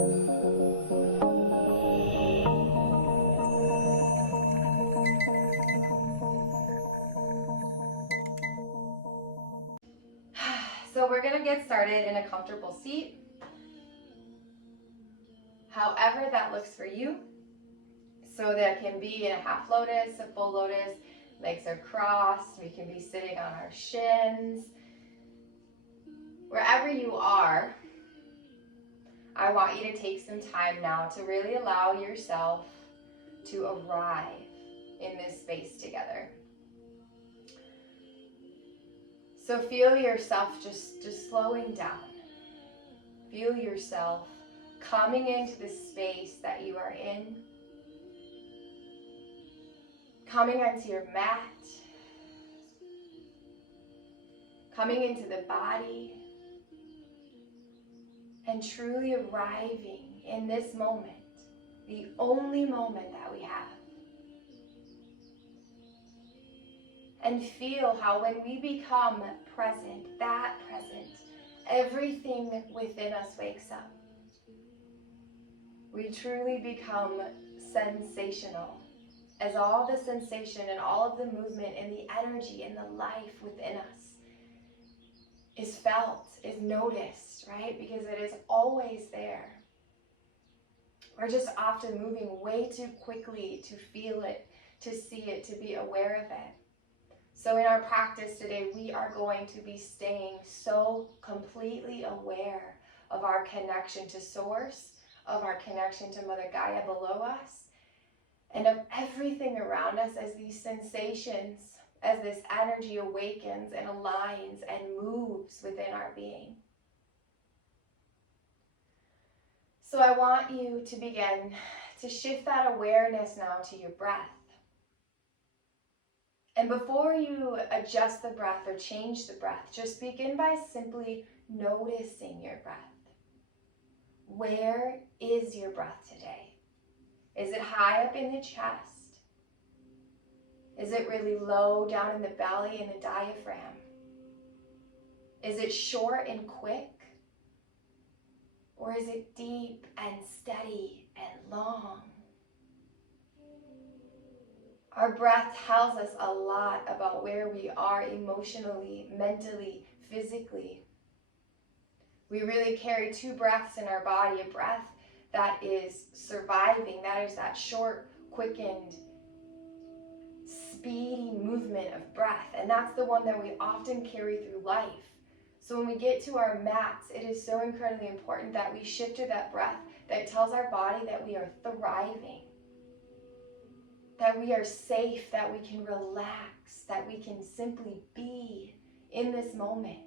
So we're going to get started in a comfortable seat. However that looks for you. So that can be in a half lotus, a full lotus, legs are crossed, we can be sitting on our shins. Wherever you are, I want you to take some time now to really allow yourself to arrive in this space together. So feel yourself just slowing down. Feel yourself coming into the space that you are in. Coming onto your mat. Coming into the body. And truly arriving in this moment. The only moment that we have. And feel how when we become present, everything within us wakes up. We truly become sensational, as all the sensation and all of the movement and the energy and the life within us is felt, is noticed, right? Because it is always there. We're just often moving way too quickly to feel it, to see it, to be aware of it. So in our practice today, we are going to be staying so completely aware of our connection to Source, of our connection to Mother Gaia below us, and of everything around us as these sensations, as this energy awakens and aligns and moves within our being. So I want you to begin to shift that awareness now to your breath. And before you adjust the breath or change the breath, just begin by simply noticing your breath. Where is your breath today? Is it high up in the chest? Is it really low down in the belly and the diaphragm? Is it short and quick? Or is it deep and steady and long? Our breath tells us a lot about where we are emotionally, mentally, physically. We really carry two breaths in our body, a breath that is surviving, that is that short, quickened, speedy movement of breath. And that's the one that we often carry through life. So when we get to our mats, it is so incredibly important that we shift to that breath that tells our body that we are thriving, that we are safe, that we can relax, that we can simply be in this moment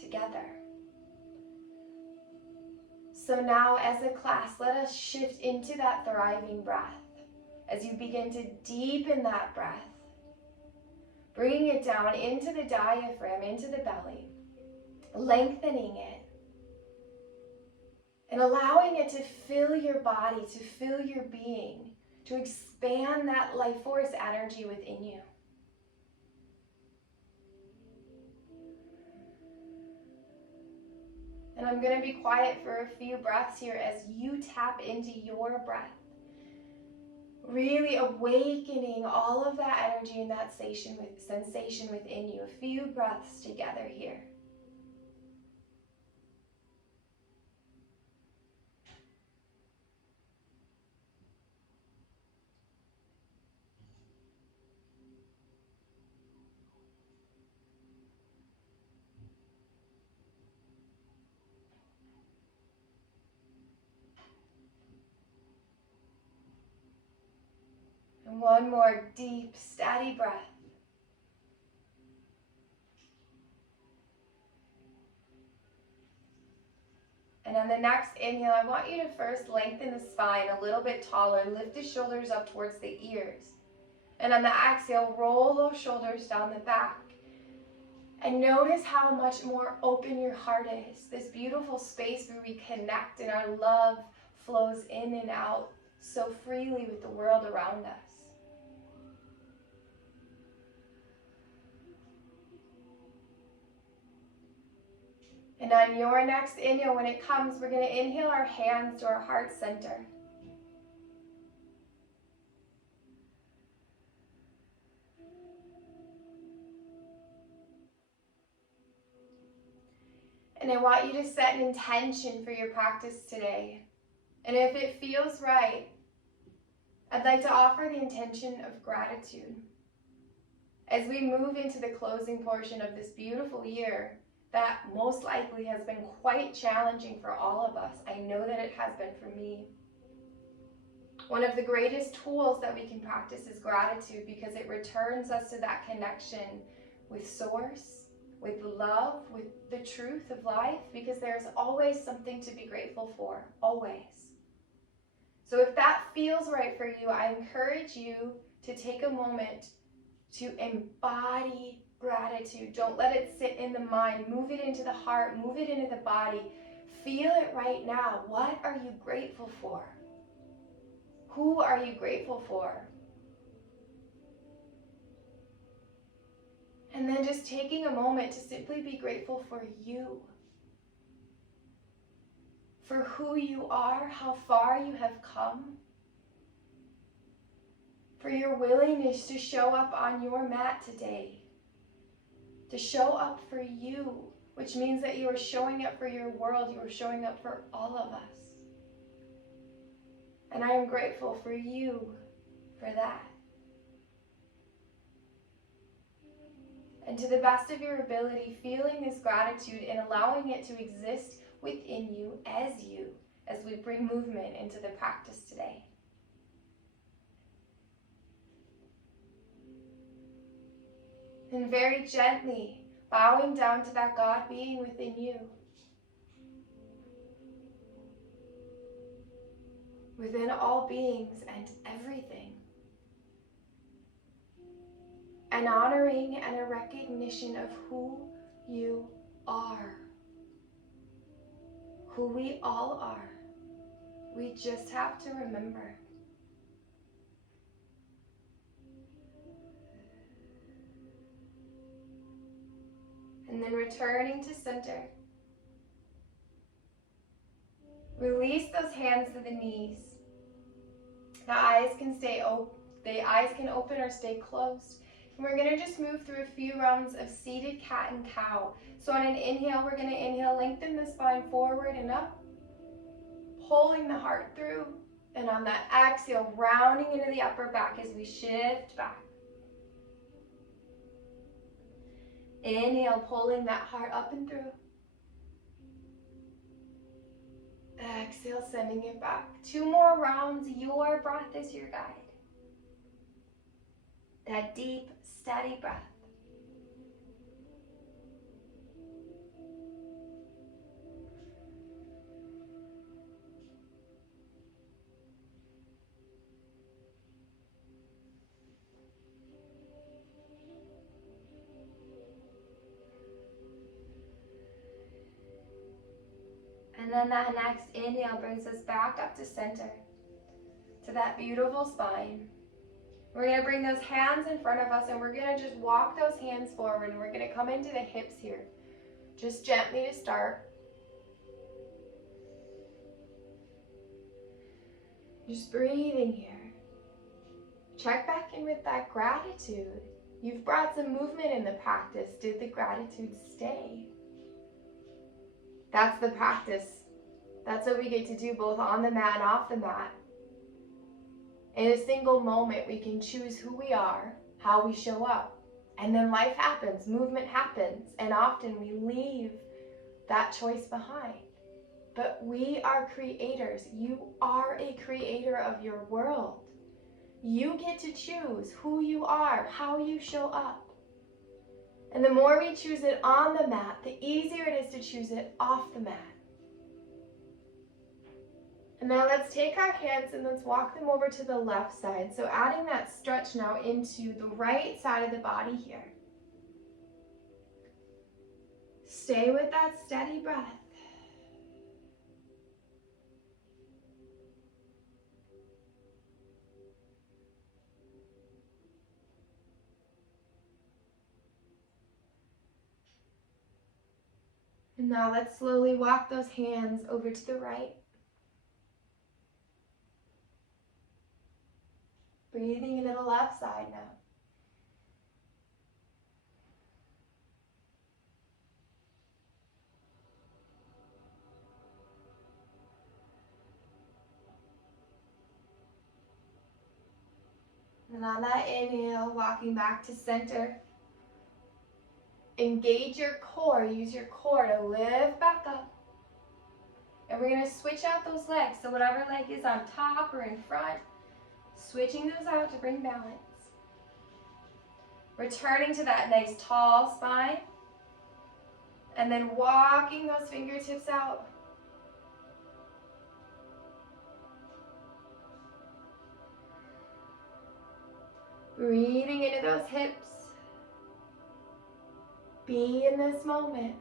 together. So now as a class, let us shift into that thriving breath. As you begin to deepen that breath, bringing it down into the diaphragm, into the belly, lengthening it, and allowing it to fill your body, to fill your being, to expand that life force energy within you. And I'm going to be quiet for a few breaths here as you tap into your breath. Really awakening all of that energy and that sensation within you. A few breaths together here. And one more deep, steady breath. And on the next inhale, I want you to first lengthen the spine a little bit taller. Lift the shoulders up towards the ears. And on the exhale, roll those shoulders down the back. And notice how much more open your heart is. This beautiful space where we connect and our love flows in and out so freely with the world around us. And on your next inhale, when it comes, we're going to inhale our hands to our heart center. And I want you to set an intention for your practice today. And if it feels right, I'd like to offer the intention of gratitude. As we move into the closing portion of this beautiful year, that most likely has been quite challenging for all of us. I know that it has been for me. One of the greatest tools that we can practice is gratitude, because it returns us to that connection with Source, with love, with the truth of life, because there's always something to be grateful for, always. So if that feels right for you, I encourage you to take a moment to embody gratitude. Don't let it sit in the mind. Move it into the heart. Move it into the body. Feel it right now. What are you grateful for? Who are you grateful for? And then just taking a moment to simply be grateful for you. For who you are, how far you have come. For your willingness to show up on your mat today. To show up for you, which means that you are showing up for your world. You are showing up for all of us. And I am grateful for you for that. And to the best of your ability, feeling this gratitude and allowing it to exist within you, as we bring movement into the practice today. And very gently bowing down to that God being within you. Within all beings and everything. An honoring and a recognition of who you are. Who we all are. We just have to remember. And then returning to center. Release those hands to the knees. The eyes can open or stay closed. And we're going to just move through a few rounds of seated cat and cow. So on an inhale, we're going to inhale, lengthen the spine forward and up, pulling the heart through. And on that exhale, rounding into the upper back as we shift back. Inhale, pulling that heart up and through. Exhale, sending it back. 2 more rounds. Your breath is your guide. That deep, steady breath. And then that next inhale brings us back up to center, to that beautiful spine. We're going to bring those hands in front of us and we're going to just walk those hands forward and we're going to come into the hips here. Just gently to start. Just breathing here. Check back in with that gratitude. You've brought some movement in the practice. Did the gratitude stay? That's the practice. That's what we get to do both on the mat and off the mat. In a single moment, we can choose who we are, how we show up. And then life happens, movement happens, and often we leave that choice behind. But we are creators. You are a creator of your world. You get to choose who you are, how you show up. And the more we choose it on the mat, the easier it is to choose it off the mat. And now let's take our hands and let's walk them over to the left side. So adding that stretch now into the right side of the body here. Stay with that steady breath. And now let's slowly walk those hands over to the right. Breathing into the left side now. And on that inhale, walking back to center. Engage your core, use your core to lift back up. And we're gonna switch out those legs. So whatever leg is on top or in front, switching those out to bring balance. Returning to that nice tall spine. And then walking those fingertips out. Breathing into those hips. Be in this moment.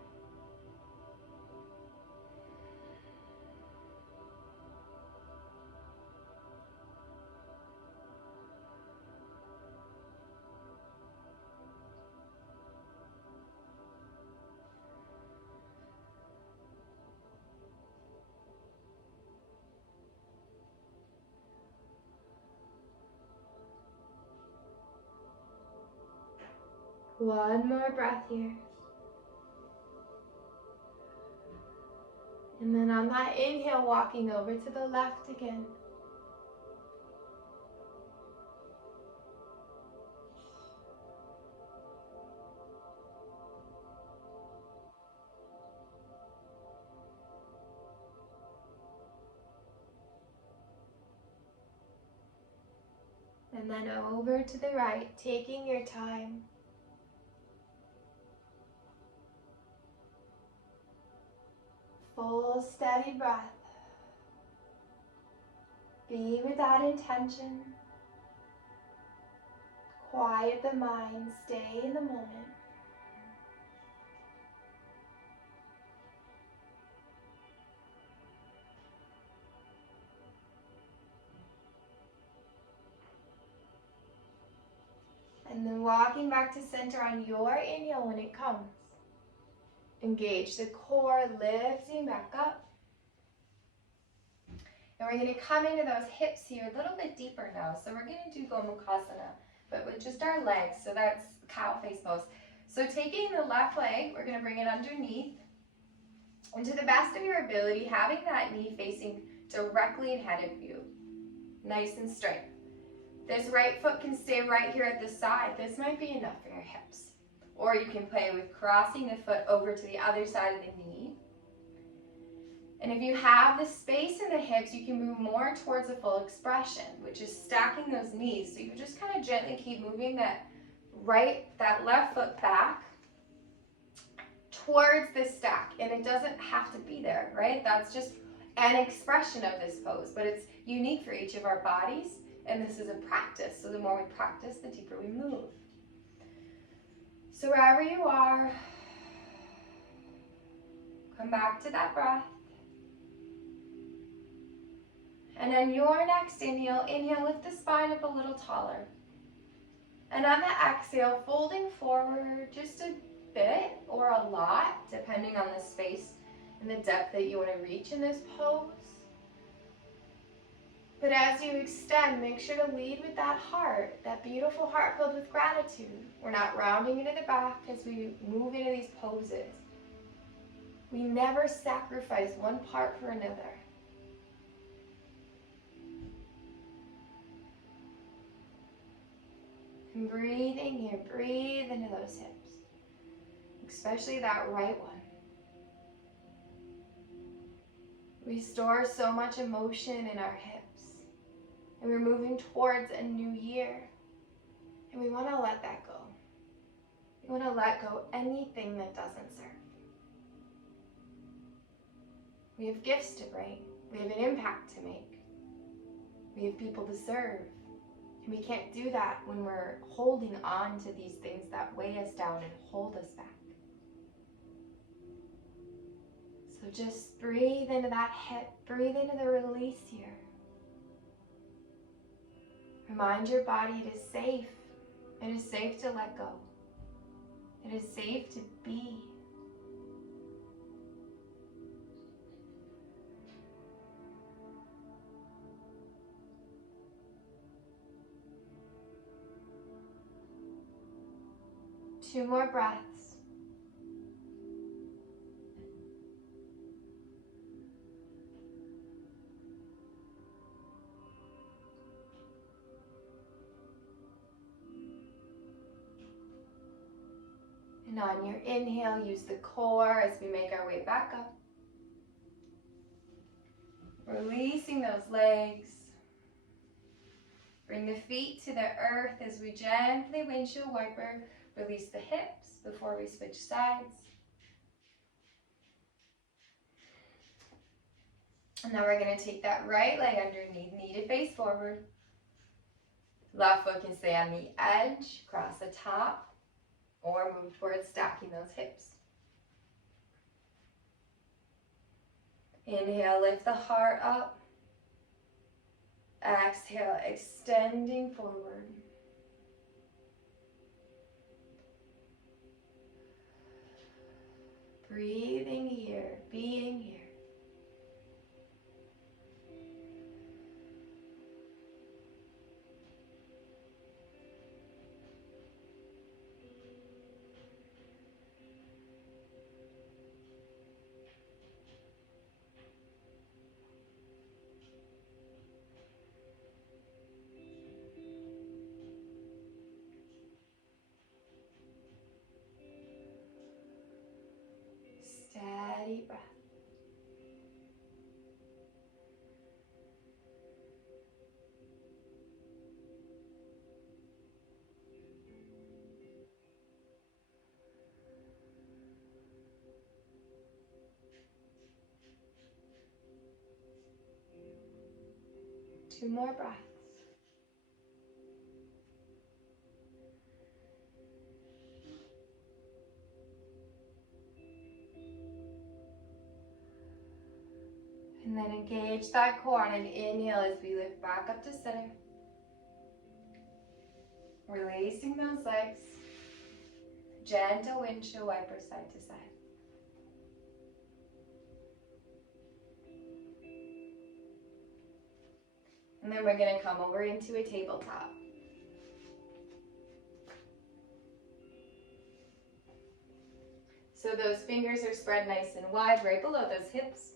One more breath here. And then on that inhale, walking over to the left again. And then over to the right, taking your time. Full steady breath. Be with that intention. Quiet the mind, stay in the moment. And then walking back to center on your inhale when it comes. Engage the core, lifting back up. And we're going to come into those hips here a little bit deeper now. So we're going to do Gomukhasana, but with just our legs. So that's cow face pose. So taking the left leg, we're going to bring it underneath. And to the best of your ability, having that knee facing directly ahead of you. Nice and straight. This right foot can stay right here at the side. This might be enough for your hips. Or you can play with crossing the foot over to the other side of the knee. And if you have the space in the hips, you can move more towards a full expression, which is stacking those knees. So you just kind of gently keep moving that left foot back towards this stack. And it doesn't have to be there, right? That's just an expression of this pose, but it's unique for each of our bodies. And this is a practice. So the more we practice, the deeper we move. So wherever you are, come back to that breath. And on your next inhale, lift the spine up a little taller. And on the exhale, folding forward just a bit or a lot, depending on the space and the depth that you want to reach in this pose. But as you extend, make sure to lead with that heart, that beautiful heart filled with gratitude. We're not rounding into the back as we move into these poses. We never sacrifice one part for another. And breathing here, breathe into those hips, especially that right one. We store so much emotion in our hips. And we're moving towards a new year. And we want to let that go. We want to let go anything that doesn't serve. We have gifts to bring. We have an impact to make. We have people to serve. And we can't do that when we're holding on to these things that weigh us down and hold us back. So just breathe into that hip. Breathe into the release here. Remind your body it is safe. It is safe to let go. It is safe to be. 2 more breaths. And on your inhale, use the core as we make our way back up. Releasing those legs. Bring the feet to the earth as we gently windshield wiper. Release the hips before we switch sides. And now we're going to take that right leg underneath, knee to face forward. Left foot can stay on the edge, cross the top, or move towards stacking those hips. Inhale, lift the heart up. Exhale, extending forward. Breathing here, being here. Steady breath. Two more breaths. And then engage that core on an inhale as we lift back up to center. Releasing those legs. Gentle windshield wiper side to side. And then we're going to come over into a tabletop. So those fingers are spread nice and wide right below those hips.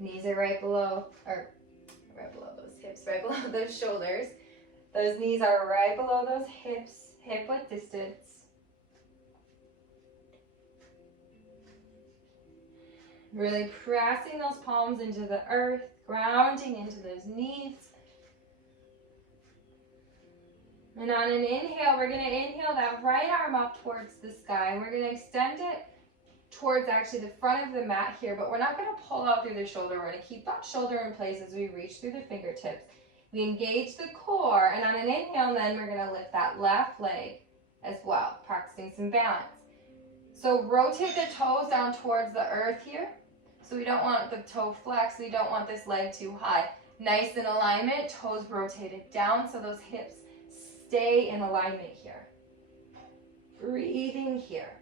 Knees are right below those hips, right below those shoulders. Those knees are right below those hips, hip-width distance. Really pressing those palms into the earth, grounding into those knees. And on an inhale, we're going to inhale that right arm up towards the sky. And we're going to extend it towards actually the front of the mat here, but we're not going to pull out through the shoulder. We're going to keep that shoulder in place as we reach through the fingertips. We engage the core, and on an inhale, then we're going to lift that left leg as well, practicing some balance. So rotate the toes down towards the earth here. So we don't want the toe flex. We don't want this leg too high. Nice in alignment, toes rotated down so those hips stay in alignment here. Breathing here.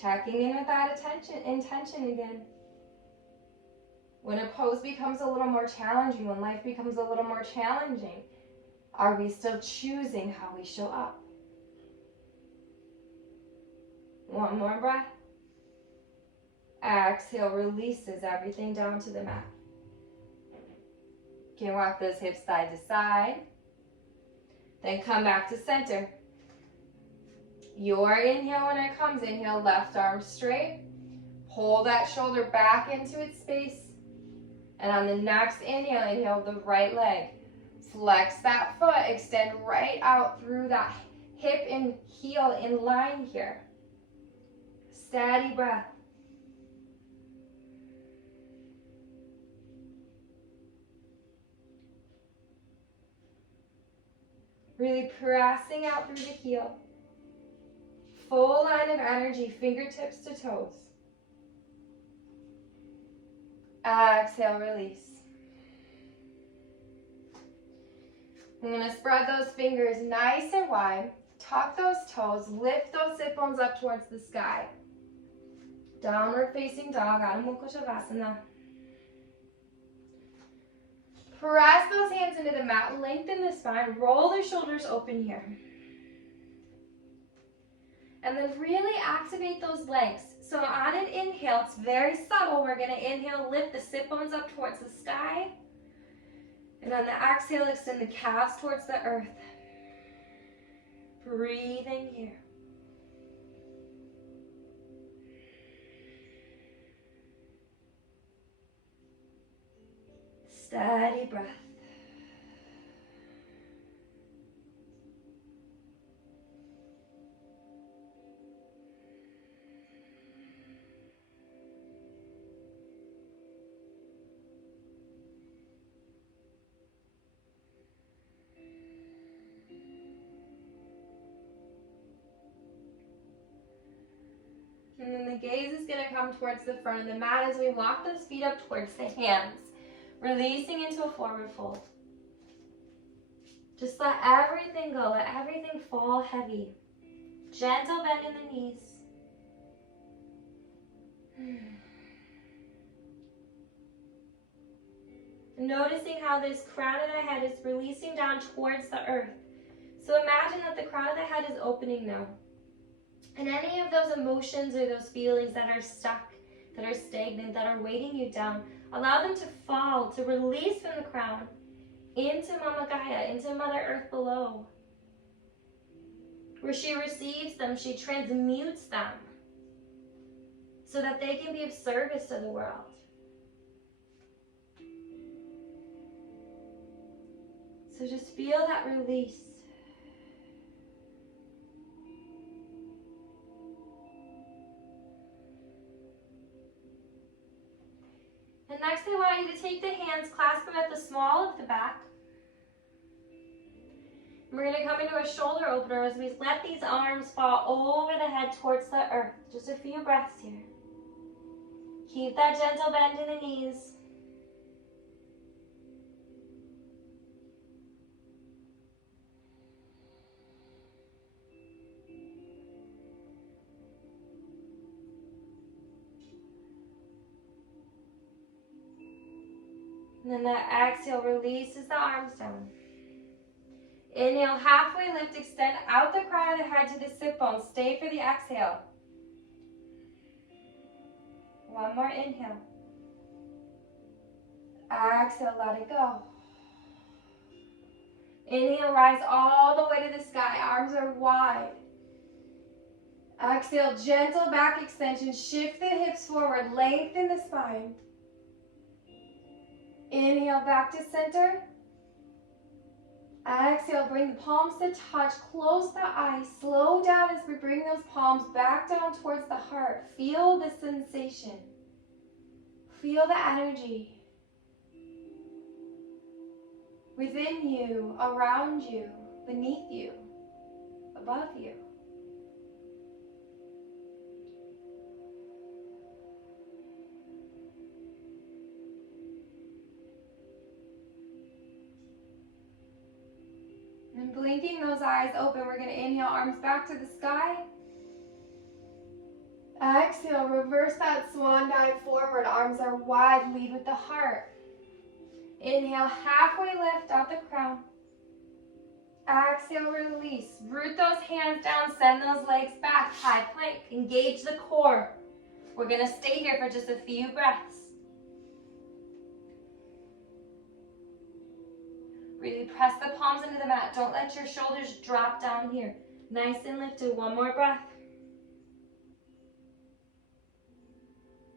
Checking in with that intention again. When a pose becomes a little more challenging, when life becomes a little more challenging, are we still choosing how we show up? One more breath. Exhale, releases everything down to the mat. You can walk those hips side to side. Then come back to center. Your inhale when it comes, inhale, left arm straight. Pull that shoulder back into its space. And on the next inhale, inhale the right leg. Flex that foot, extend right out through that hip and heel in line here. Steady breath. Really pressing out through the heel. Full line of energy, fingertips to toes. Exhale, release. I'm going to spread those fingers nice and wide. Tuck those toes. Lift those sit bones up towards the sky. Downward facing dog, Adho Mukha Shavasana. Press those hands into the mat, lengthen the spine, roll the shoulders open here. And then really activate those legs. So on an inhale, it's very subtle. We're going to inhale, lift the sit bones up towards the sky. And on the exhale, extend the calves towards the earth. Breathing here. Steady breath. And then the gaze is going to come towards the front of the mat as we walk those feet up towards the hands, releasing into a forward fold. Just let everything go, let everything fall heavy. Gentle bend in the knees. Noticing how this crown of the head is releasing down towards the earth. So imagine that the crown of the head is opening now. And any of those emotions or those feelings that are stuck, that are stagnant, that are weighting you down, allow them to fall, to release from the crown into Mama Gaia, into Mother Earth below. Where she receives them, she transmutes them so that they can be of service to the world. So just feel that release. And next I want you to take the hands, clasp them at the small of the back. And we're going to come into a shoulder opener as we let these arms fall over the head towards the earth. Just a few breaths here. Keep that gentle bend in the knees. And then that exhale releases the arms down. Inhale, halfway lift, extend out the crown of the head to the sit bones. Stay for the exhale. One more inhale. Exhale, let it go. Inhale, rise all the way to the sky. Arms are wide. Exhale, gentle back extension. Shift the hips forward. Lengthen the spine. Inhale, back to center. Exhale, bring the palms to touch. Close the eyes. Slow down as we bring those palms back down towards the heart. Feel the sensation. Feel the energy. Within you, around you, beneath you, above you. And blinking those eyes open, we're going to inhale, arms back to the sky. Exhale, reverse that swan dive forward. Arms are wide, lead with the heart. Inhale, halfway lift out the crown. Exhale, release. Root those hands down, send those legs back. High plank, engage the core. We're going to stay here for just a few breaths. Really press the palms into the mat. Don't let your shoulders drop down here. Nice and lifted. One more breath.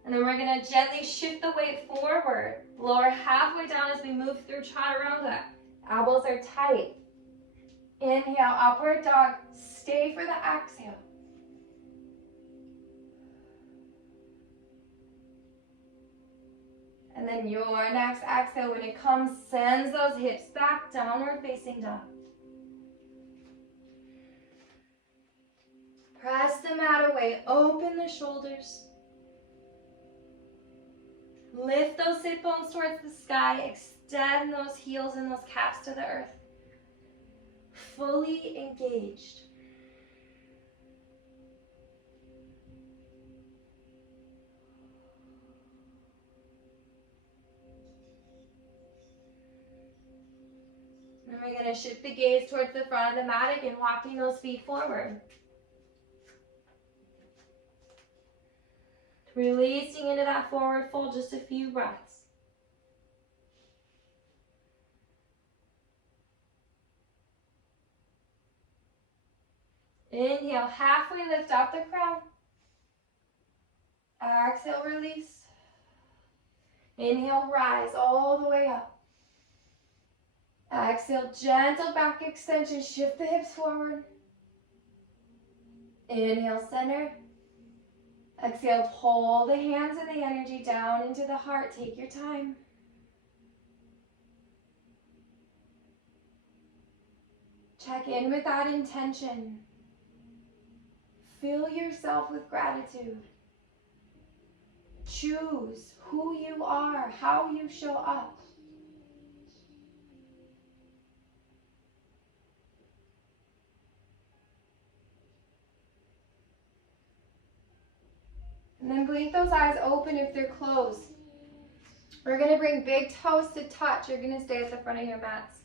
And then we're going to gently shift the weight forward. Lower halfway down as we move through chaturanga. Elbows are tight. Inhale, upward dog. Stay for the exhale. And then your next exhale, when it comes, sends those hips back, downward facing dog. Press the mat away, open the shoulders. Lift those sit bones towards the sky, extend those heels and those calves to the earth. Fully engaged. We're going to shift the gaze towards the front of the mat again, walking those feet forward. Releasing into that forward fold, just a few breaths. Inhale, halfway lift off the crown. Exhale, release. Inhale, rise all the way up. Exhale, gentle back extension, shift the hips forward. Inhale, center. Exhale, pull the hands and the energy down into the heart. Take your time. Check in with that intention. Fill yourself with gratitude. Choose who you are, how you show up. And then blink those eyes open if they're closed. We're going to bring big toes to touch. You're going to stay at the front of your mats.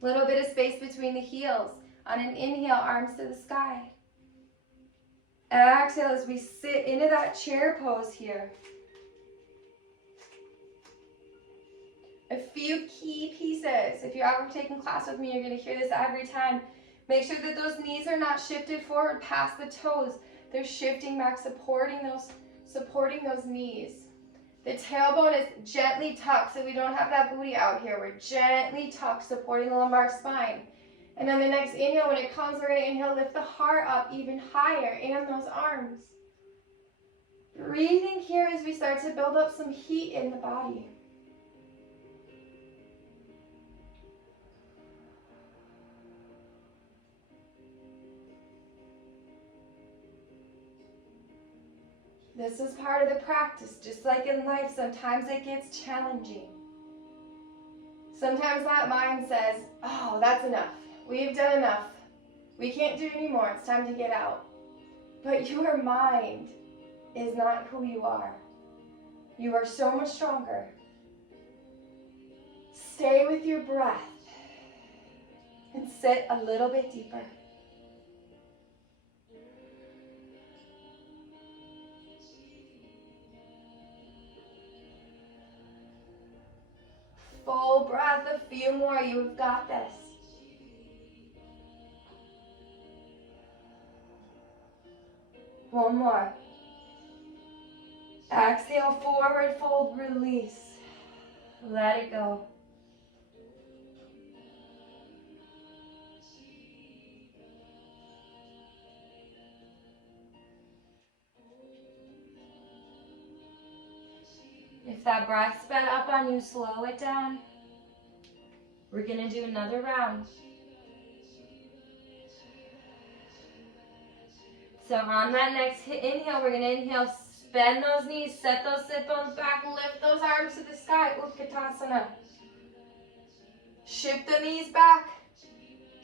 Little bit of space between the heels. On an inhale, arms to the sky. Exhale as we sit into that chair pose here. A few key pieces. If you're ever taking class with me, you're going to hear this every time. Make sure that those knees are not shifted forward past the toes. They're shifting back, supporting those knees. The tailbone is gently tucked, so we don't have that booty out here. We're gently tucked, supporting the lumbar spine. And then the next inhale, when it comes, we're going to inhale, lift the heart up even higher, and those arms. Breathing here as we start to build up some heat in the body. This is part of the practice. Just like in life, sometimes it gets challenging. Sometimes that mind says, oh, that's enough. We've done enough. We can't do anymore. It's time to get out. But your mind is not who you are. You are so much stronger. Stay with your breath and sit a little bit deeper. Full breath, a few more. You've got this. One more. Exhale, forward fold, release. Let it go. If that breath sped up on you, slow it down. We're going to do another round. So on that next inhale, we're going to inhale, bend those knees, set those sit bones back, lift those arms to the sky, Utkatasana. Shift the knees back.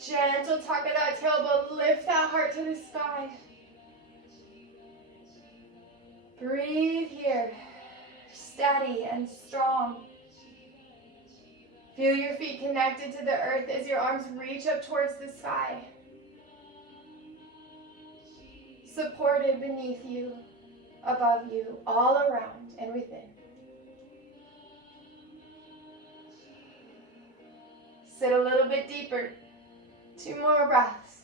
Gentle tug of that tailbone, lift that heart to the sky. Breathe here, steady and strong. Feel your feet connected to the earth as your arms reach up towards the sky. Supported beneath you, above you, all around and within. Sit a little bit deeper. 2 more breaths.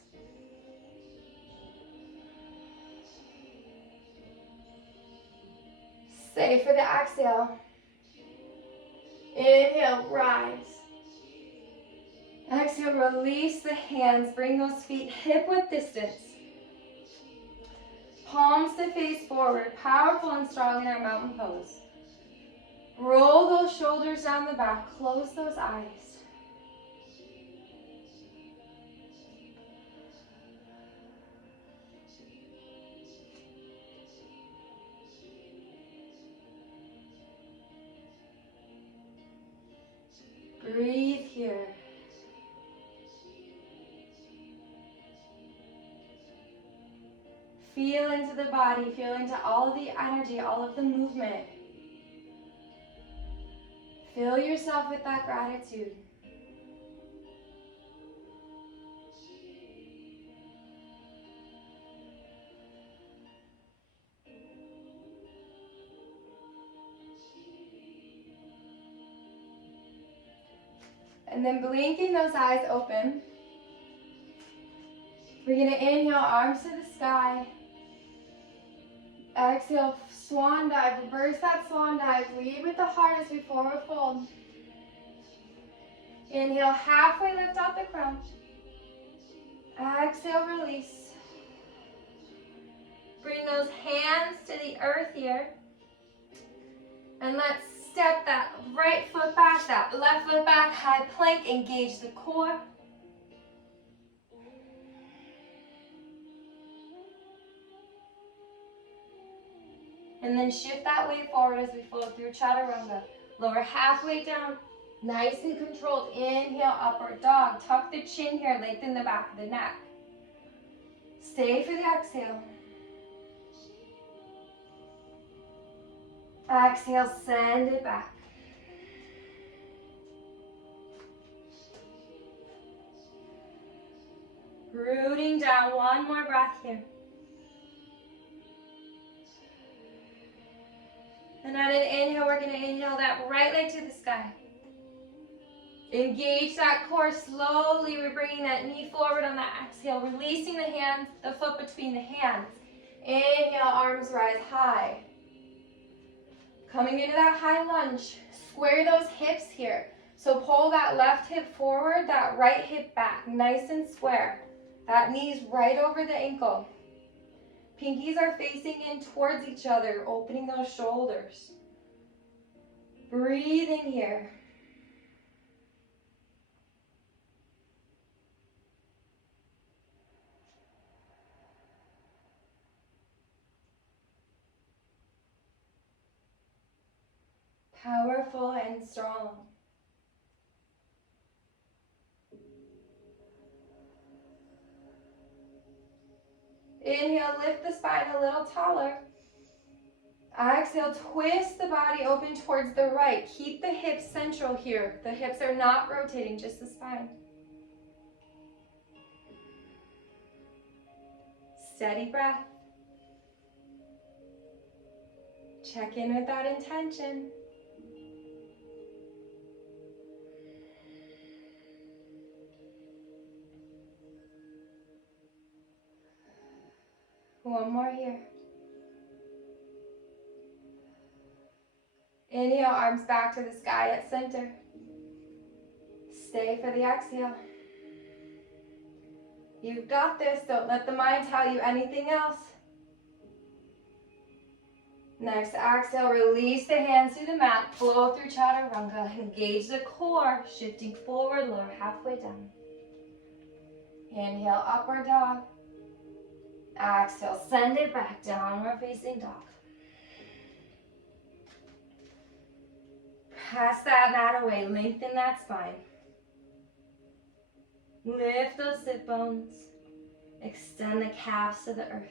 Stay for the exhale. Inhale, rise. Exhale, release the hands. Bring those feet hip width distance. Palms to face forward. Powerful and strong in our mountain pose. Roll those shoulders down the back. Close those eyes. Breathe here. Feel into the body, feel into all of the energy, all of the movement. Fill yourself with that gratitude. And then blinking those eyes open. We're going to inhale, arms to the sky. Exhale, swan dive. Reverse that swan dive. Lead with the heart as we forward fold. Inhale, halfway lift out the crown. Exhale, release. Bring those hands to the earth here. And let's step that right foot back, that left foot back, high plank, engage the core. And then shift that weight forward as we flow through chaturanga. Lower halfway down, nice and controlled. Inhale, upward dog. Tuck the chin here, lengthen the back of the neck. Stay for the exhale. Exhale, send it back. Rooting down, one more breath here. And on an inhale, we're going to inhale that right leg to the sky. Engage that core slowly. We're bringing that knee forward on that exhale, releasing the hands, the foot between the hands. Inhale, arms rise high. Coming into that high lunge. Square those hips here. So pull that left hip forward, that right hip back, nice and square. That knee's right over the ankle. Pinkies are facing in towards each other, opening those shoulders. Breathing here. Powerful and strong. Inhale, lift the spine a little taller. Exhale, twist the body open towards the right. Keep the hips central here. The hips are not rotating, just the spine. Steady breath. Check in with that intention. One more here. Inhale, arms back to the sky at center. Stay for the exhale. You've got this. Don't let the mind tell you anything else. Next exhale, release the hands to the mat. Flow through chaturanga. Engage the core, shifting forward, lower halfway down. Inhale, upward dog. Exhale, send it back, downward facing dog. Press that mat away, lengthen that spine. Lift those sit bones. Extend the calves to the earth.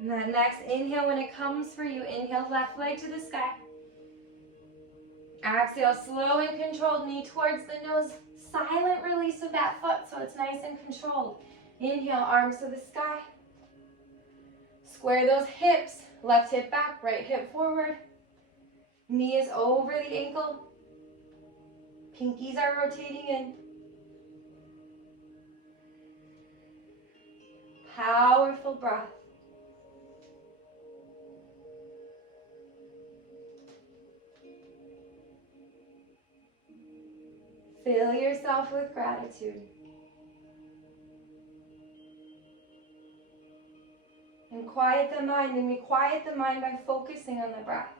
And that next inhale, when it comes for you, inhale left leg to the sky. Exhale, slow and controlled, knee towards the nose. Silent release of that foot so it's nice and controlled. Inhale, arms to the sky. Square those hips, left hip back, right hip forward. Knee is over the ankle. Pinkies are rotating in. Powerful breath. Fill yourself with gratitude. And quiet the mind, and we quiet the mind by focusing on the breath.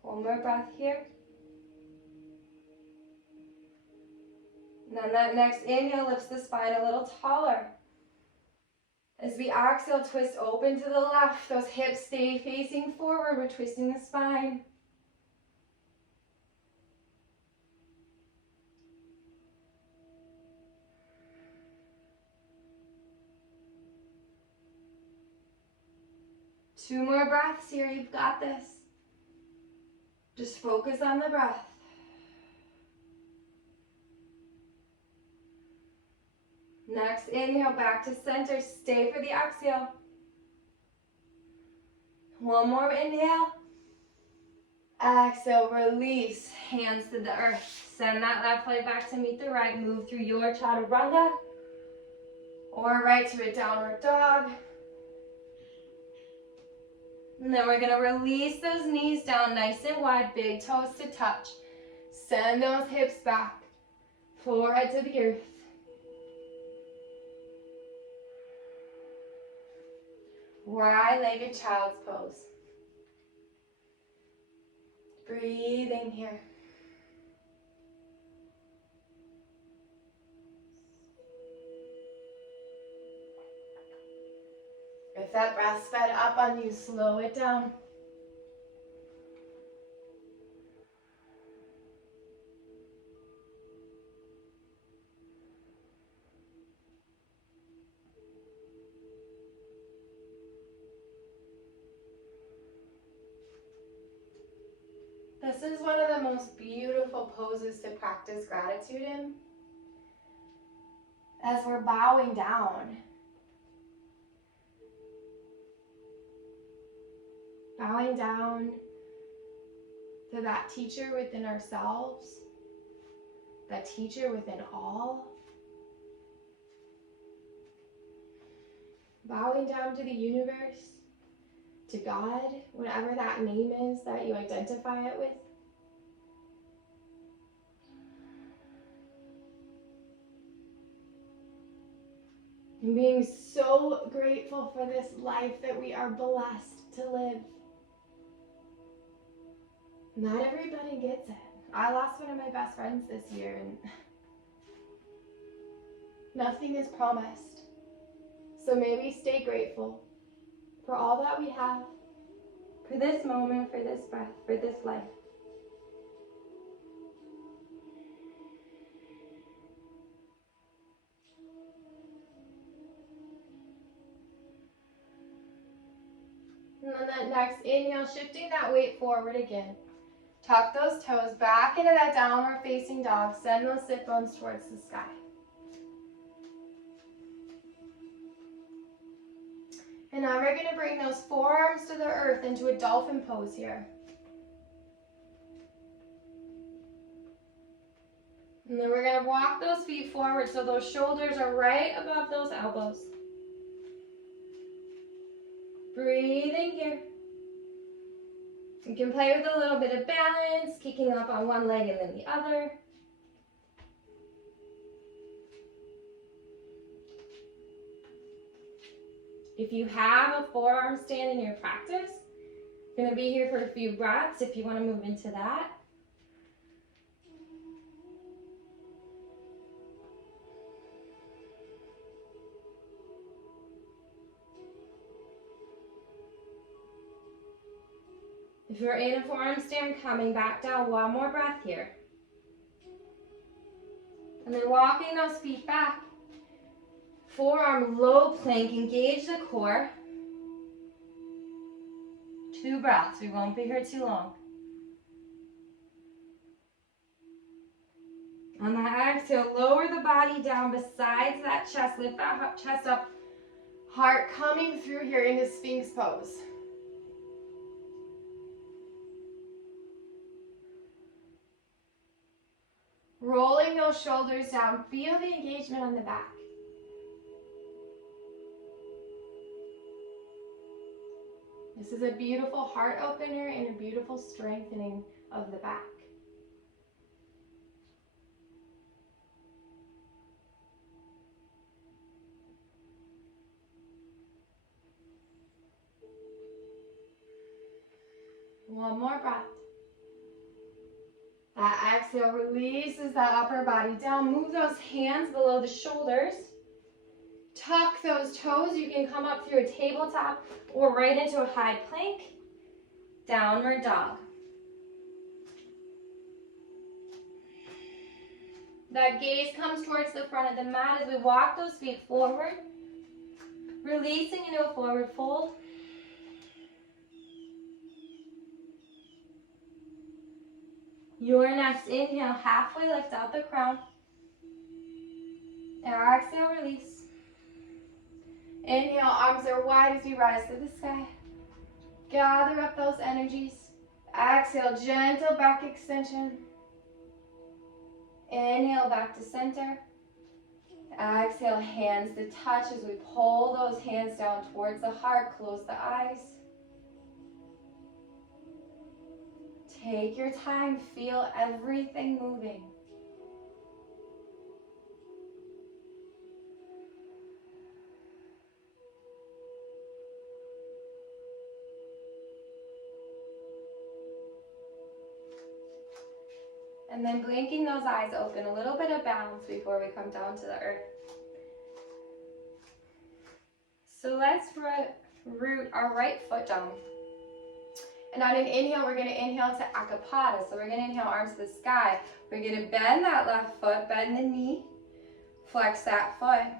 One more breath here. And then that next inhale lifts the spine a little taller. As we exhale, twist open to the left. Those hips stay facing forward. We're twisting the spine. Two more breaths here. You've got this. Just focus on the breath. Next inhale, back to center. Stay for the exhale. One more inhale. Exhale, release. Hands to the earth. Send that left leg back to meet the right. Move through your chaturanga or right to a downward dog. And then we're going to release those knees down nice and wide, big toes to touch. Send those hips back, forehead to the earth. Wide-legged child's pose. Breathing here. If that breath sped up on you, slow it down. This is one of the most beautiful poses to practice gratitude in. As we're bowing down. Bowing down to that teacher within ourselves, that teacher within all. Bowing down to the universe, to God, whatever that name is that you identify it with. And being so grateful for this life that we are blessed to live. Not everybody gets it. I lost one of my best friends this year, and nothing is promised. So may we stay grateful for all that we have, for this moment, for this breath, for this life. And then that next inhale, shifting that weight forward again. Tuck those toes back into that downward facing dog. Send those sit bones towards the sky. And now we're going to bring those forearms to the earth into a dolphin pose here. And then we're going to walk those feet forward so those shoulders are right above those elbows. Breathing here. You can play with a little bit of balance, kicking up on one leg and then the other. If you have a forearm stand in your practice, you're going to be here for a few breaths if you want to move into that. If you're in a forearm stand, coming back down, one more breath here. And then walking those feet back. Forearm low plank, engage the core. 2 breaths, we won't be here too long. On that exhale, lower the body down besides that chest, lift that chest up. Heart coming through here into Sphinx pose. Rolling those shoulders down. Feel the engagement on the back. This is a beautiful heart opener and a beautiful strengthening of the back. One more breath. That exhale releases that upper body down. Move those hands below the shoulders. Tuck those toes. You can come up through a tabletop or right into a high plank. Downward dog. That gaze comes towards the front of the mat as we walk those feet forward. Releasing into a forward fold. Your next inhale, halfway lift out the crown. Exhale, release. Inhale, arms are wide as we rise to the sky. Gather up those energies. Exhale, gentle back extension. Inhale, back to center. Exhale, hands to touch as we pull those hands down towards the heart. Close the eyes. Take your time. Feel everything moving. And then blinking those eyes open, a little bit of balance before we come down to the earth. So let's root our right foot down. And on an inhale, we're going to inhale to Akapada. So we're going to inhale, arms to the sky. We're going to bend that left foot, bend the knee, flex that foot.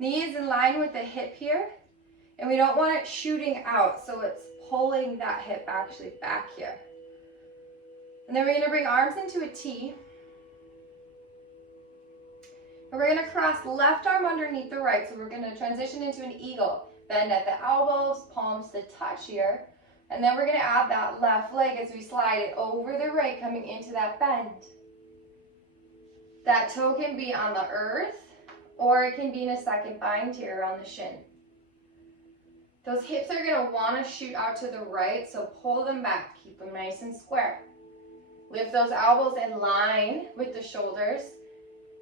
Knee is in line with the hip here, and we don't want it shooting out, so it's pulling that hip actually back here. And then we're going to bring arms into a T. And we're going to cross left arm underneath the right. So we're going to transition into an eagle. Bend at the elbows, palms to touch here. And then we're going to add that left leg as we slide it over the right, coming into that bend. That toe can be on the earth, or it can be in a second bind here on the shin. Those hips are going to want to shoot out to the right, so pull them back. Keep them nice and square. Lift those elbows in line with the shoulders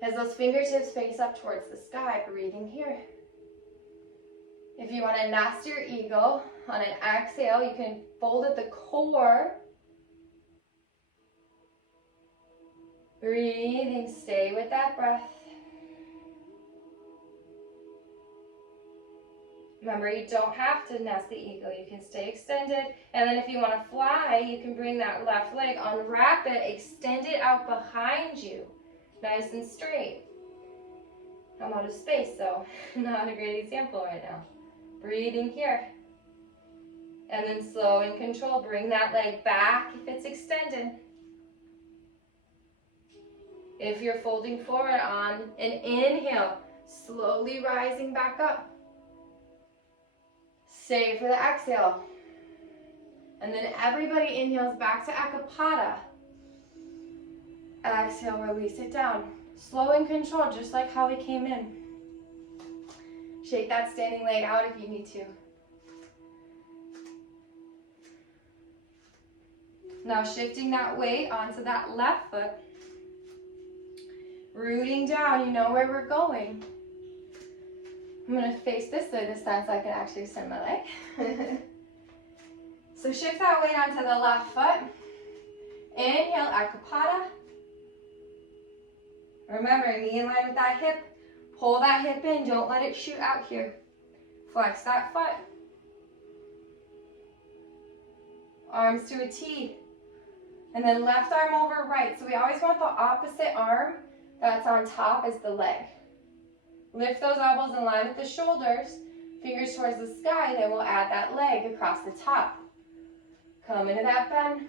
as those fingertips face up towards the sky, breathing here. If you want to nest your eagle, on an exhale, you can fold at the core. Breathing, stay with that breath. Remember, you don't have to nest the eagle. You can stay extended. And then if you want to fly, you can bring that left leg, unwrap it, extend it out behind you. Nice and straight. I'm out of space, so not a great example right now. Breathing here. And then slow and control. Bring that leg back if it's extended. If you're folding forward on an inhale, slowly rising back up. Stay for the exhale. And then everybody inhales back to Akapada. Exhale, release it down. Slow and controlled, just like how we came in. Shake that standing leg out if you need to. Now shifting that weight onto that left foot. Rooting down, you know where we're going. I'm going to face this way this time so I can actually extend my leg. So shift that weight onto the left foot. Inhale, Akapada. Remember, knee in line with that hip. Pull that hip in, don't let it shoot out here. Flex that foot. Arms to a T. And then left arm over right. So we always want the opposite arm that's on top as the leg. Lift those elbows in line with the shoulders, fingers towards the sky, then we'll add that leg across the top. Come into that bend.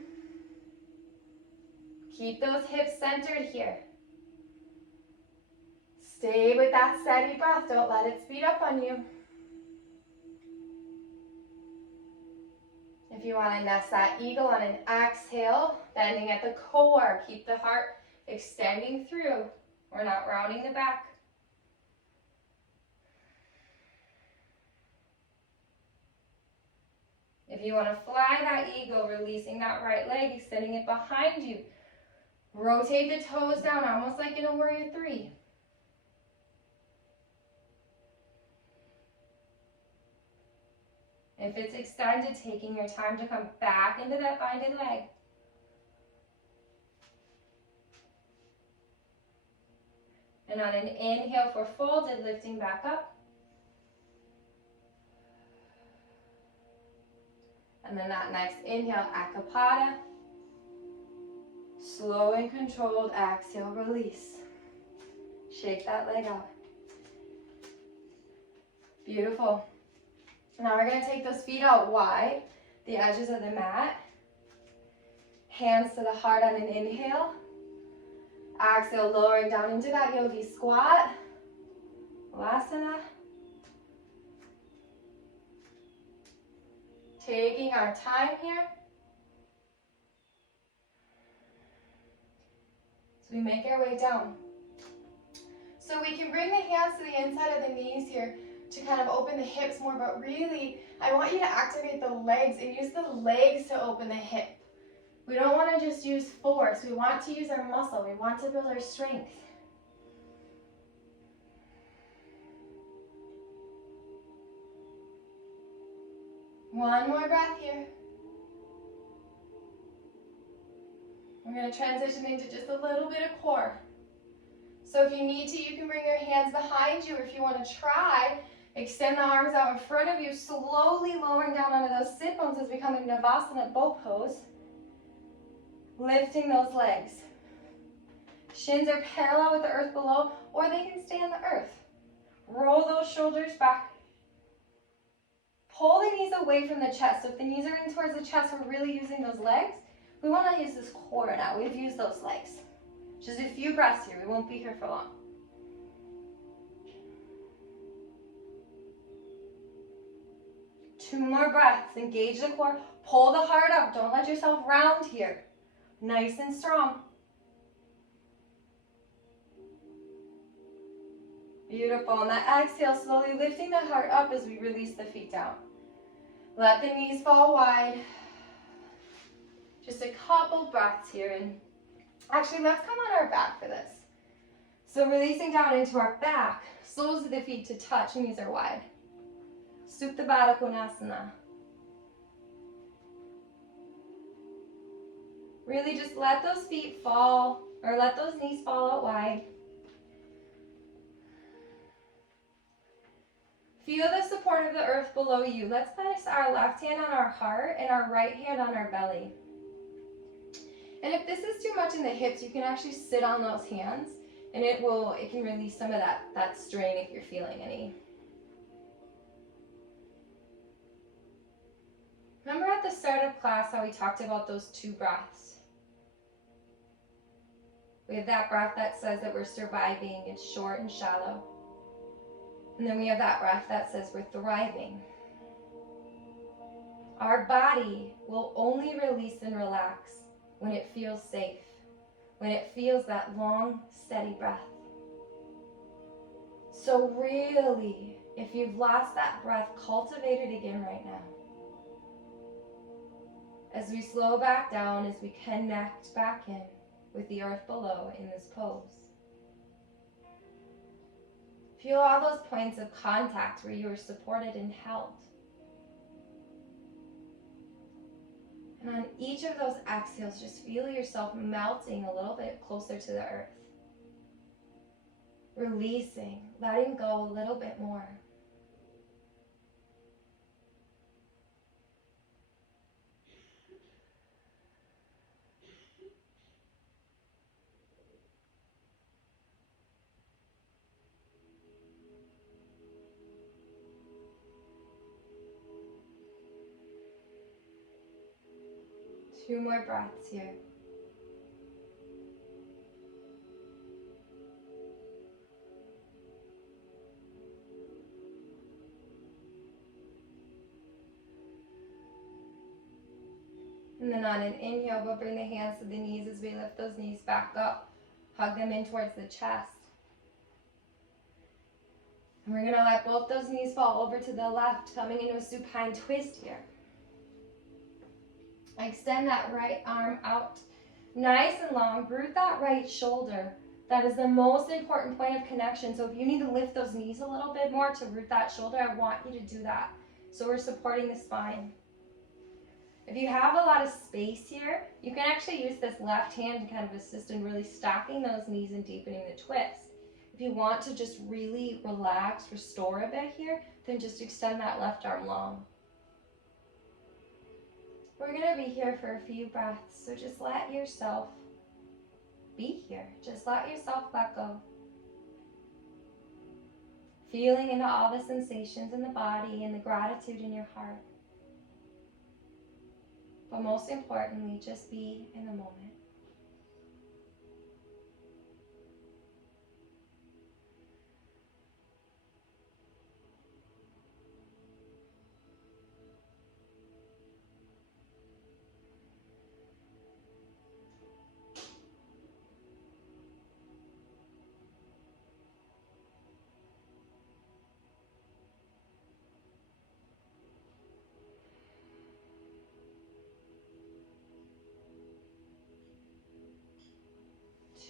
Keep those hips centered here. Stay with that steady breath, don't let it speed up on you. If you want to nest that eagle on an exhale, bending at the core, keep the heart extending through. We're not rounding the back. If you want to fly that eagle, releasing that right leg, extending it behind you. Rotate the toes down, almost like in a warrior three. If it's extended, taking your time to come back into that binded leg. And on an inhale for folded, lifting back up. And then that next inhale, Akapada. Slow and controlled, exhale, release. Shake that leg out. Beautiful. Now we're going to take those feet out wide, the edges of the mat. Hands to the heart on an inhale. Exhale, lowering down into that yogi squat. Balasana. Taking our time here. So we make our way down. So we can bring the hands to the inside of the knees here to kind of open the hips more, but really, I want you to activate the legs and use the legs to open the hip. We don't want to just use force. We want to use our muscle. We want to build our strength. One more breath here. We're going to transition into just a little bit of core. So if you need to, you can bring your hands behind you. If you want to try, extend the arms out in front of you, slowly lowering down onto those sit bones as we come into Navasana boat pose. Lifting those legs. Shins are parallel with the earth below, or they can stay on the earth. Roll those shoulders back. Pull the knees away from the chest. So if the knees are in towards the chest, we're really using those legs. We want to use this core now. We've used those legs. Just a few breaths here. We won't be here for long. Two more breaths. Engage the core. Pull the heart up. Don't let yourself round here. Nice and strong. Beautiful. And that exhale, slowly lifting the heart up as we release the feet down. Let the knees fall wide. Just a couple breaths here. And actually, let's come on our back for this. So releasing down into our back, soles of the feet to touch, knees are wide. Supta Baddha Konasana. Really just let those feet fall, or let those knees fall out wide. Feel the support of the earth below you. Let's place our left hand on our heart and our right hand on our belly. And if this is too much in the hips, you can actually sit on those hands and it can release some of that strain if you're feeling any. Remember at the start of class how we talked about those two breaths? We have that breath that says that we're surviving, it's short and shallow. And then we have that breath that says we're thriving. Our body will only release and relax when it feels safe, when it feels that long, steady breath. So really, if you've lost that breath, cultivate it again right now. As we slow back down, as we connect back in with the earth below in this pose. Feel all those points of contact where you are supported and held. And on each of those exhales, just feel yourself melting a little bit closer to the earth. Releasing, letting go a little bit more. Two more breaths here. And then on an inhale, we'll bring the hands to the knees as we lift those knees back up. Hug them in towards the chest. And we're going to let both those knees fall over to the left, coming into a supine twist here. Extend that right arm out nice and long. Root that right shoulder. That is the most important point of connection. So if you need to lift those knees a little bit more to root that shoulder, I want you to do that. So we're supporting the spine. If you have a lot of space here, you can actually use this left hand to kind of assist in really stacking those knees and deepening the twist. If you want to just really relax, restore a bit here, then just extend that left arm long. We're going to be here for a few breaths, so just let yourself be here. Just let yourself let go. Feeling into all the sensations in the body and the gratitude in your heart. But most importantly, just be in the moment.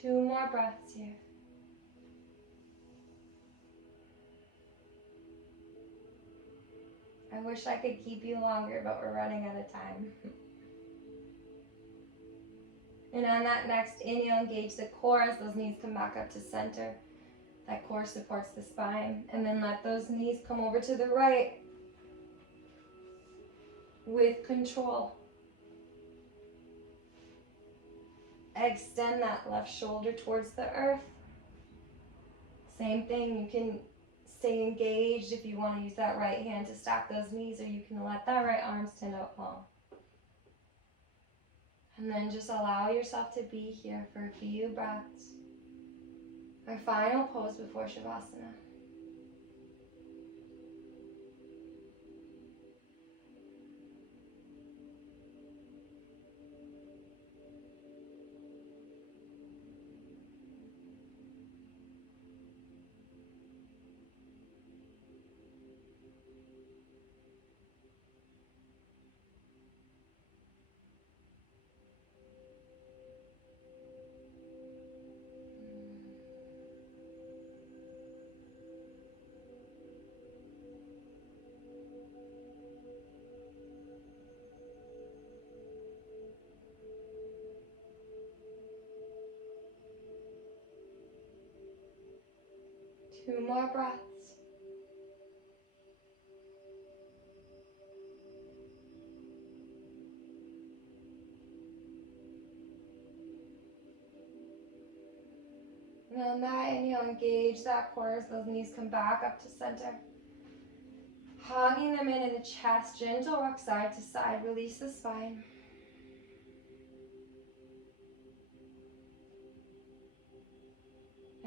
2 more breaths here. I wish I could keep you longer, but we're running out of time. And on that next inhale, engage the core as those knees come back up to center. That core supports the spine. And then let those knees come over to the right with control. Extend that left shoulder towards the earth. Same thing, you can stay engaged if you want to use that right hand to stack those knees, or you can let that right arm stand out long. And then just allow yourself to be here for a few breaths. Our final pose before Shavasana. Two more breaths. And on that inhale, engage that core as those knees come back up to center. Hugging them into the chest, gentle rock side to side, release the spine.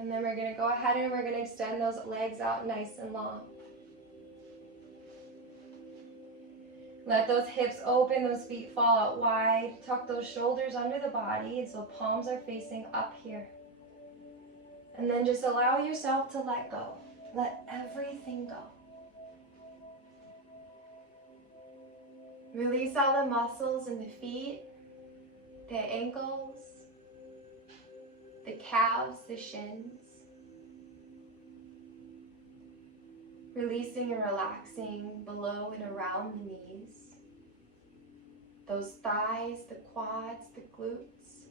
And then we're going to go ahead and we're going to extend those legs out nice and long. Let those hips open, those feet fall out wide. Tuck those shoulders under the body, and so palms are facing up here. And then just allow yourself to let go. Let everything go. Release all the muscles in the feet, the ankles, the calves, the shins. Releasing and relaxing below and around the knees. Those thighs, the quads, the glutes.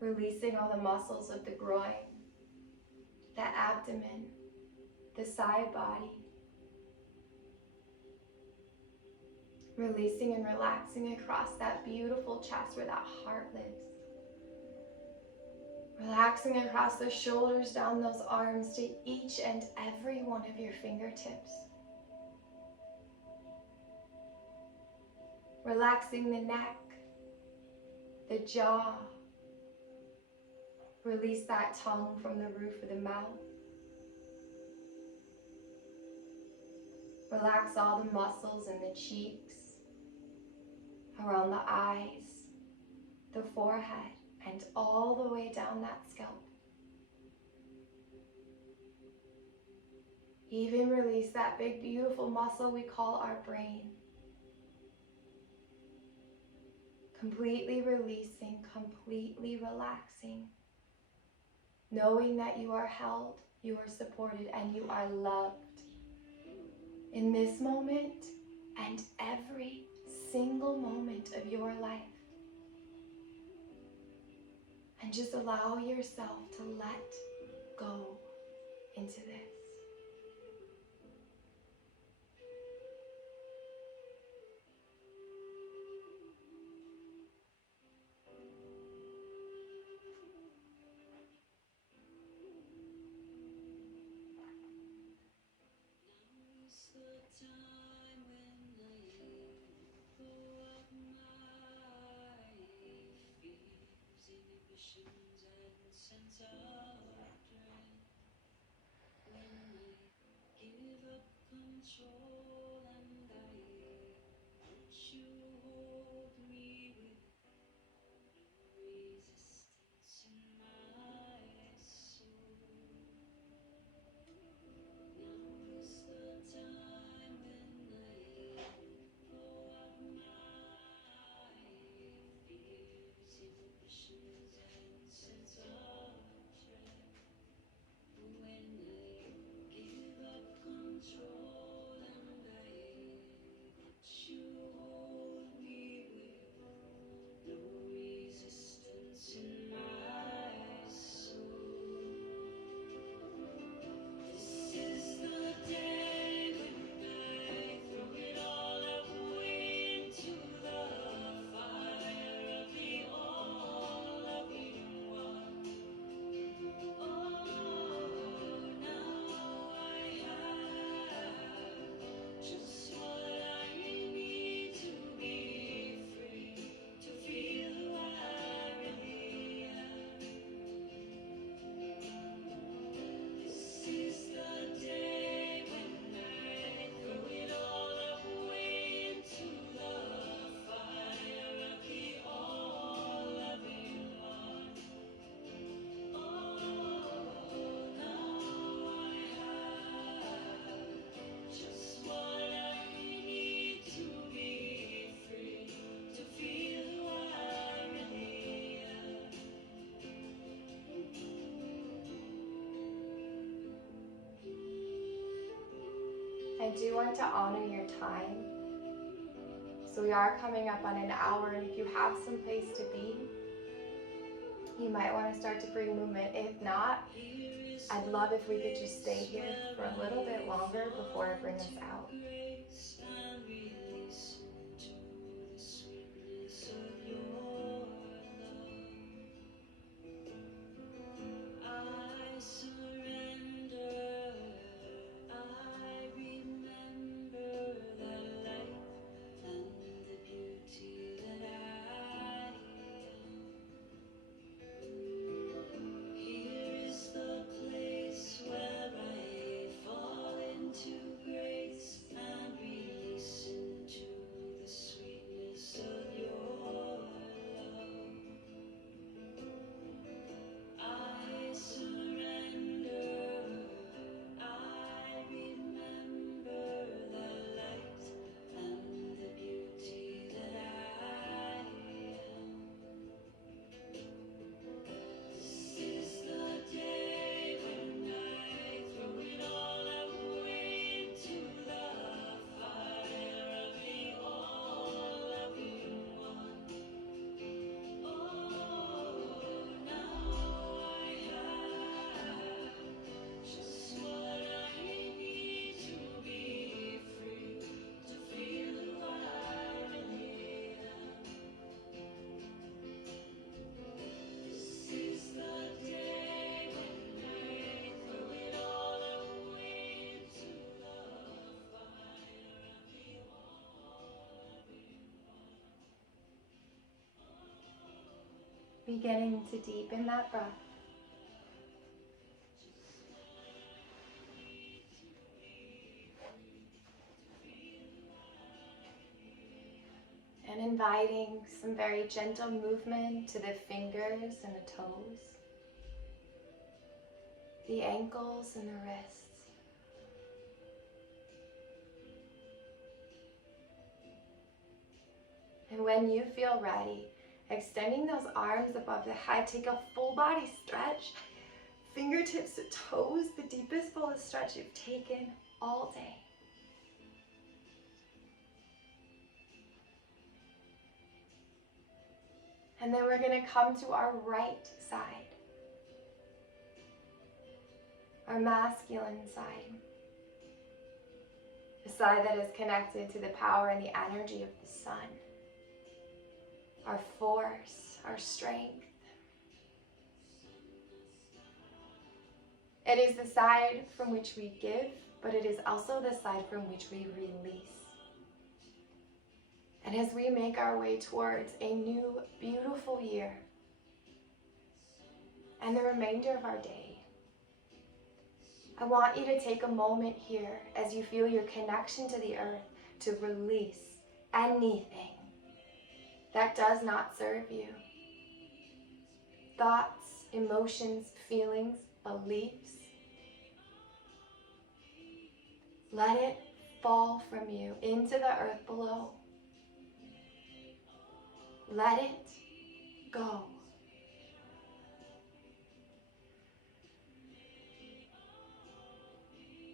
Releasing all the muscles of the groin, the abdomen, the side body. Releasing and relaxing across that beautiful chest where that heart lives. Relaxing across the shoulders, down those arms to each and every one of your fingertips. Relaxing the neck, the jaw. Release that tongue from the roof of the mouth. Relax all the muscles in the cheeks, around the eyes, the forehead, and all the way down that scalp. Even release that big, beautiful muscle we call our brain. Completely releasing, completely relaxing. Knowing that you are held, you are supported, and you are loved. In this moment and every single moment of your life. And just allow yourself to let go into this. I do want to honor your time. So we are coming up on an hour, and if you have some place to be, you might want to start to bring movement. If not, I'd love if we could just stay here for a little bit longer before I bring us out. Beginning to deepen that breath. And inviting some very gentle movement to the fingers and the toes, the ankles and the wrists. And when you feel ready, extending those arms above the head, take a full body stretch, fingertips to toes, the deepest, fullest stretch you've taken all day. And then we're going to come to our right side, our masculine side, the side that is connected to the power and the energy of the sun, our force, our strength. It is the side from which we give, but it is also the side from which we release. And as we make our way towards a new, beautiful year and the remainder of our day, I want you to take a moment here as you feel your connection to the earth to release anything that does not serve you. Thoughts, emotions, feelings, beliefs. Let it fall from you into the earth below. Let it go.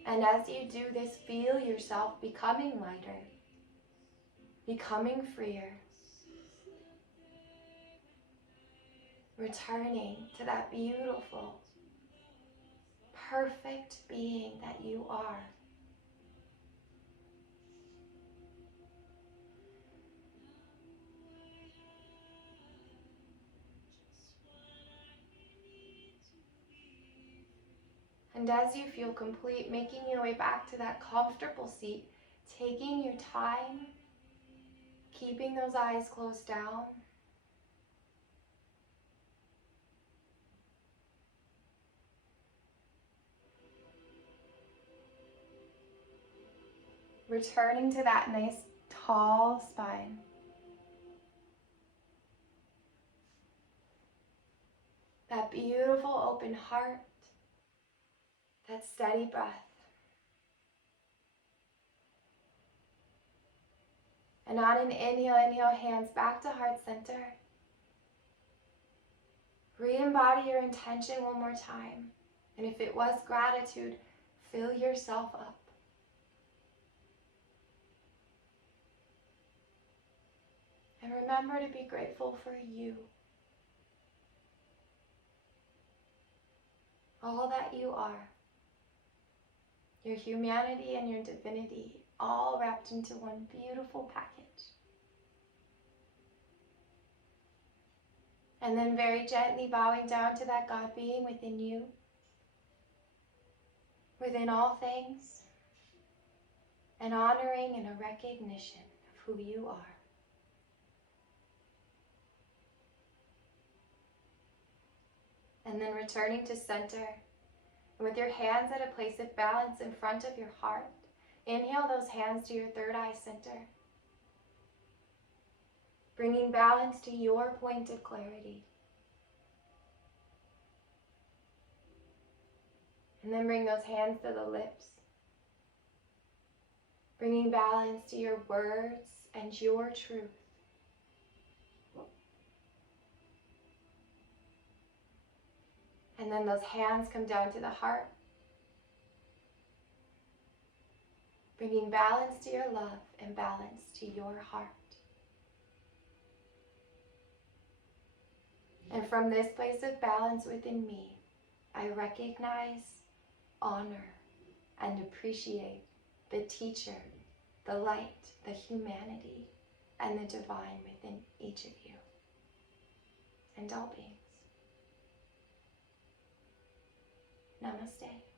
And as you do this, feel yourself becoming lighter, becoming freer, returning to that beautiful, perfect being that you are. And as you feel complete, making your way back to that comfortable seat, taking your time, keeping those eyes closed down. Returning to that nice tall spine. That beautiful open heart. That steady breath. And on an inhale, hands back to heart center. Re-embody your intention one more time. And if it was gratitude, fill yourself up. And remember to be grateful for you. All that you are. Your humanity and your divinity, all wrapped into one beautiful package. And then very gently bowing down to that God being within you, within all things, and honoring and a recognition of who you are. And then returning to center, and with your hands at a place of balance in front of your heart, inhale those hands to your third eye center, bringing balance to your point of clarity. And then bring those hands to the lips, bringing balance to your words and your truth. And then those hands come down to the heart, bringing balance to your love and balance to your heart. And from this place of balance within me, I recognize, honor, and appreciate the teacher, the light, the humanity, and the divine within each of you and all beings. Namaste.